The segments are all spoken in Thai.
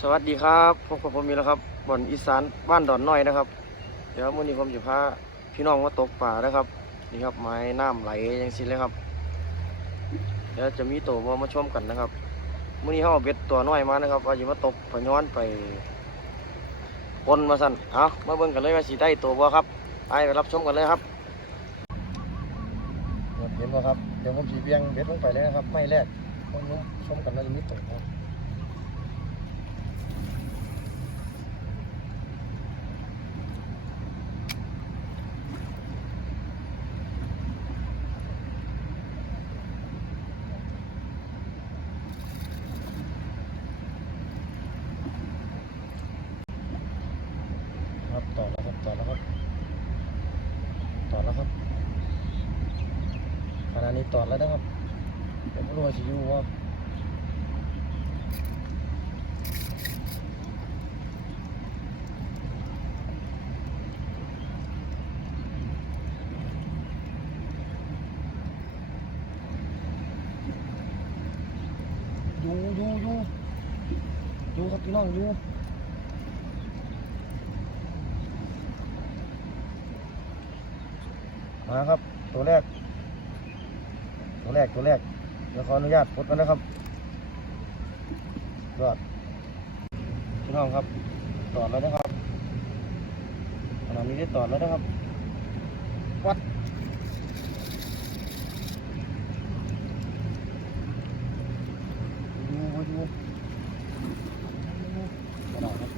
สวัสดีครับพบกับผมมีแล้วครับบ่อนอีสานบ้านดอนน้อยนะครับ เดี๋ยวมื้อนี้ผมจะพาพี่น้องมาตกป่านะครับนี่ครับไม้น้ำไหลอย่างสิเลยครับ เดี๋ยวจะมีตัววัวมาชมกันนะครับมื้อนี้เขาเอาเบ็ดตัวน้อยมานะครับว่าจะมาตกปย้อนไปปนมาสั่นเอามาเบิ่งกันเลยว่าสีได้ตัววัวครับไปไปรับชมกันเลยครับเห็นไหมครับเดี๋ยวผมสีเบียงเบ็ดลงไปเลยนะครับไม่แรกต้องชมกันว่าจะมีตัวครับต่อแล้วครับต่อแล้วครับต่อแล้วครับขณะ นี้ต่อแล้วนะครับเดี๋ยวไม่รู้ว่าจะอยู่ว่าอยู่อยู่อยู่อยู่ครับพี่น้องอยู่มาครับ ตัวแรก ตัวแรกตัวแรกเดี๋ยวขออนุญาตพดกันนะครับยอดพี่น้องครับตอดแล้วนะครับขณะนี้ได้ตอดแล้วนะครับวัดมาดูไม่ได้ครับ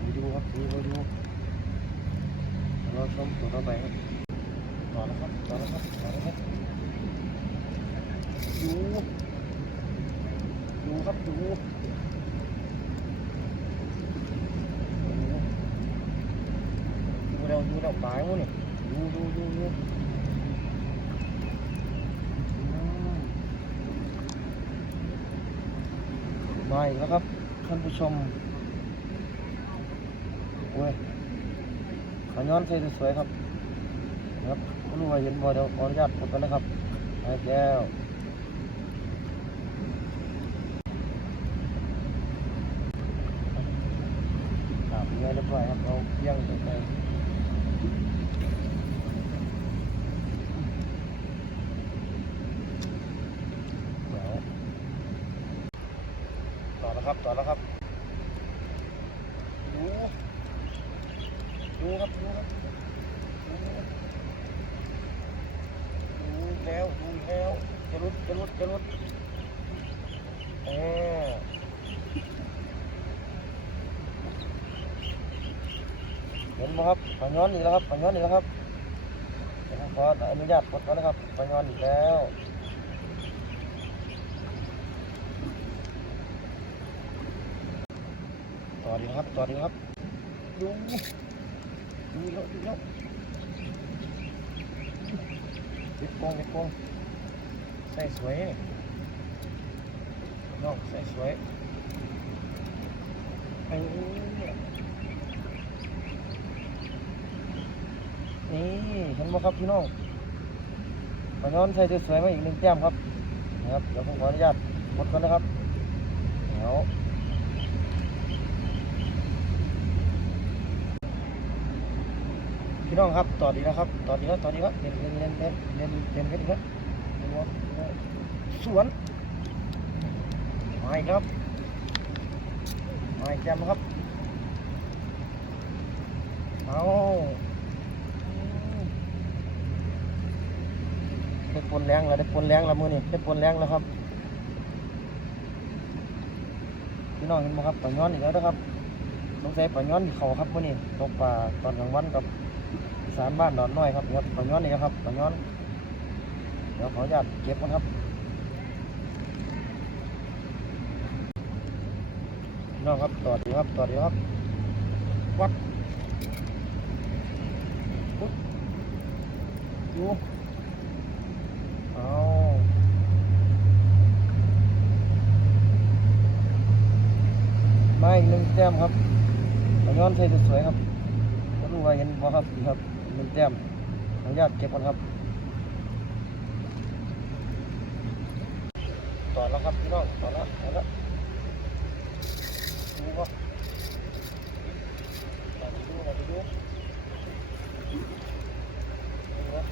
ดูดูครับดูดูดูเราชมตัวต่อไปครับต่อแล้วครับต่อแล้วครับต่อแล้วครับดูดู ครับดูดูเราดูเราปลายมั้งนี่ดูดูดูดูมาอีกแล้วครับท่านผู้ชมโอ้ยขอย้อนใส่สวยครับ ครับไม่รู้ว่าเห็นบ่เดี๋ยวขออนุญาตกดกันนะครับไปแล้วครับ เรียบร้อยครับเราเยี่ยงไปเดี๋ยวต่อแล้วครับต่อแล้วครับดูดูครับดูครับดูดูแล้วดูแล้วจะรุดจะรุดจะรุดเออ เห็นไหมครับปัญญอนอีกแล้วครับปัญญอนอีกแล้วครับเดี๋ยวผมขออนุญาตกดก่อนนะครับปัญญอนอีกแล้วต่อดีครับต่อดีครับดูดูแล้วดูแล้วเด็ดกงเด็ดกงใส่สวยนี่น้องใส่สวยไอ้ นี่เห็นไหมครับพี่น้องปานอนใส่สวยๆมาอีกหนึ่งแต้มครับนะครับเดี๋ยวผมขออนุญาตกดก่อนนะครับเดี๋ยวพี่น้องครับต่อดีแล้วครับต่อดีแล้วต่อดีแล้วเล่นเล่นเล่นเล่นเล่นเล่นกันอีกแล้วสวนมาอีกครับมาอีกแจมครับเอา ได้ปนแรงแล้วได้ปนแรงแล้วมือนี่ได้ปนแรงแล้วครับพี่น้องเห็นไหมครับปล่อยย้อนอีกแล้วนะครับสงสัยปล่อยย้อนดีเขาครับมือนี่ตกปลาตอนกลางวันกับสานบ้านดอนน้อยครับครับปลาย้อนนี่ครับปลาย้อนเดี๋ยวขออนุญาตเก็บก่อนครับพี่น้องครับต่อดีครับต่อดีครับวัดปุ๊บดูมา อีกหนึ่งแต้มครับปลาย้อนใส่สวยๆครับก็รู้ว่าเห็นบ่ครับนี่ครับเป็นแต้มขออนุญาตเก็บก่อนครับ ต่อแล้วครับพี่น้องต่อแล้วต่อแล้วดูว่ามาดูมาดูดูว่า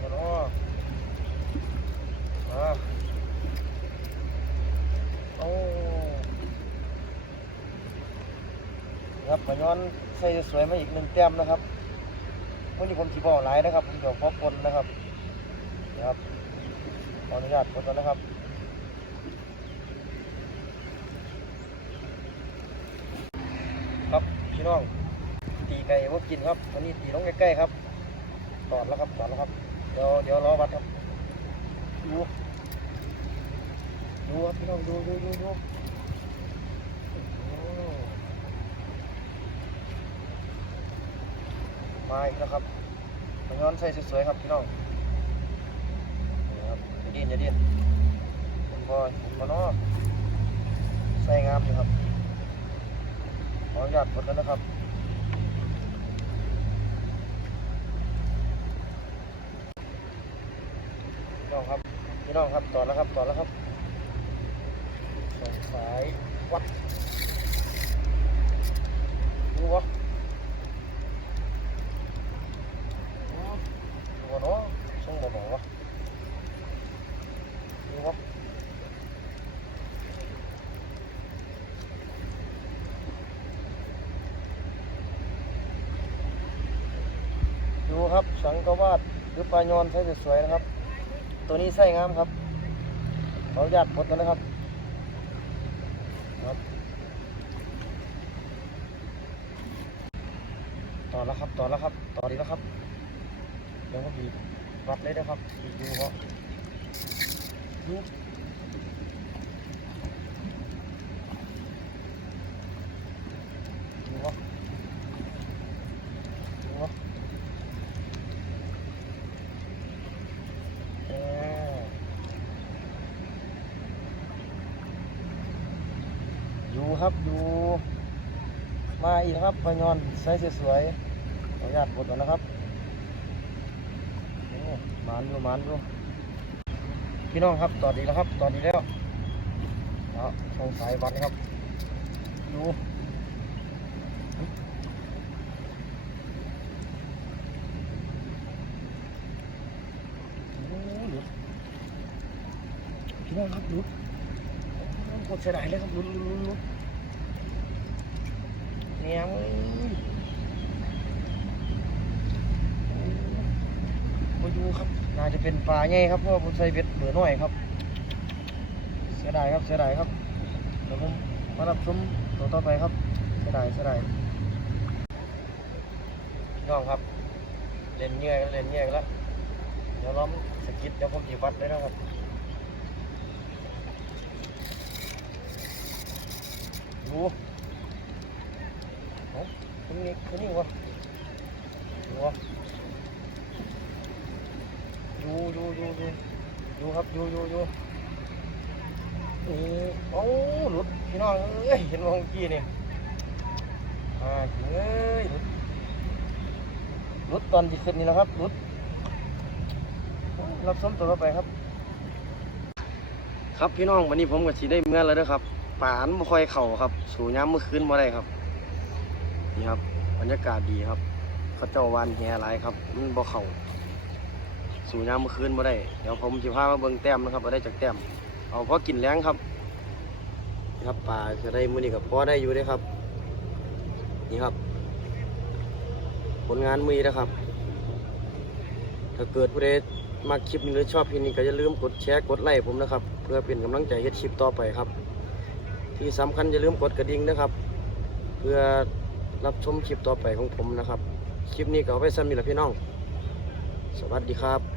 มาเนาะมาโอ้ ครับมาย้อนใส่สวยมาอีกหนึ่งแต้มนะครับวันนี้ผมสีบอหลายนะครับผมเดี๋ยวพบคนนะครับนะครับขออนุญาตคนก่อนนะครับครับพี่น้องตีไก่ว่ากินครับวันนี้ตีลงใกล้ๆครับตอดแล้วครับตอดแล้วครับเดี๋ยวเดี๋ยวรอวัดครับดูดูครับพี่น้องดูดูดูดูโอ้ มาอีกแล้วครับมาย้อนใส่สวยๆครับพี่น้องนี่ครับอย่าดิ้นอย่าดิ้นผมบอยผมบอนอใส่งามอยู่ครับขออนุญาตกดกันนะครับพี่น้องครับพี่น้องครับต่อแล้วครับต่อแล้วครับส่งสายวัดดูวะดูวะเนาะส่งบอกวะดูวะดูครับสังกวาดหรือปลายอนใช้สวยๆนะครับ ตัวนี้ไส้งามครับเขออนุญาตพดกันนะครับครับ ต่อแล้วครับ ต่อแล้วครับ ต่อดีแล้วครับเดี๋ยวก็บี วัดเลยนะครับดูเพราะดูดูวะดูวะเอออยู่ครับอยู่มาอีกครับพยอนไซส์สวยๆขออนุญาตบดก่อนนะครับ หมานดูหมานดูพี่น้องครับต่อดีแล้วครับต่อดีแล้วเอาช่องสายวันครับ ดูโอ้หลุดพี่น้องครับลุดโคตรเสียดายเลยครับลุดหลุดหลุดหลุดเนี่ย ยูครับ น่าจะเป็นปลาใหญ่ครับเพราะผมใส่เบ็ดเบอร์น้อยครับ เสียดายครับเสียดายครับเดี๋ยวผมมารับชมตัวต่อไปครับเสียดายเสียดายพี่น้องครับ เล่นเงี้ยกันเล่นเงี้ยกันแล้วเดี๋ยวล้อมสกิดเดี๋ยวผมจีวัดได้แล้วครับดูเอ้คุณนี่คุณนี่วะดูวะ ดูดูดูดูดูครับดูดูดูนี่โอ้หลุดพี่น้องเอ้ยเห็นมื่อกี้เนี่ยอ่าเอ้ยหลุดหลุดตอนที่ขึ้นนี่นะครับหลุดรับส้มตัวต่อไปครับ ครับพี่น้องวันนี้ผมกับสีได้เมื่อแล้วด้อครับป่านบ่ค่อยเข่าครับ สู่ย้ำเมื่อคืนบ่ได้ครับนี่ครับบรรยากาศดีครับเขาเจ้าวานแฮหลายครับมันบ่เข่า สู่ย้ำเมื่อคืนบ่ได้ เดี๋ยวผมสิพามาเบิ่งแต้มนะครับว่าได้จากแต้ม เอาพอกินแล้งครับนี่ครับป่าจะได้มือนี้กับพอได้อยู่เด้ครับ นี่ครับ ผลงานมือนะครับ ถ้าเกิดผู้ใดมาคลิปนี้หรือชอบคลิปนี้ก็อย่าลืมกดแชร์กดไลค์ผมนะครับ เพื่อเป็นกำลังใจเฮ็ดคลิปต่อไปครับ ที่สำคัญอย่าลืมกดกระดิ่งนะครับ เพื่อรับชมคลิปต่อไปของผมนะครับ คลิปนี้ก็ไว้ซ้ำนี่แหละพี่น้อง สวัสดีครับ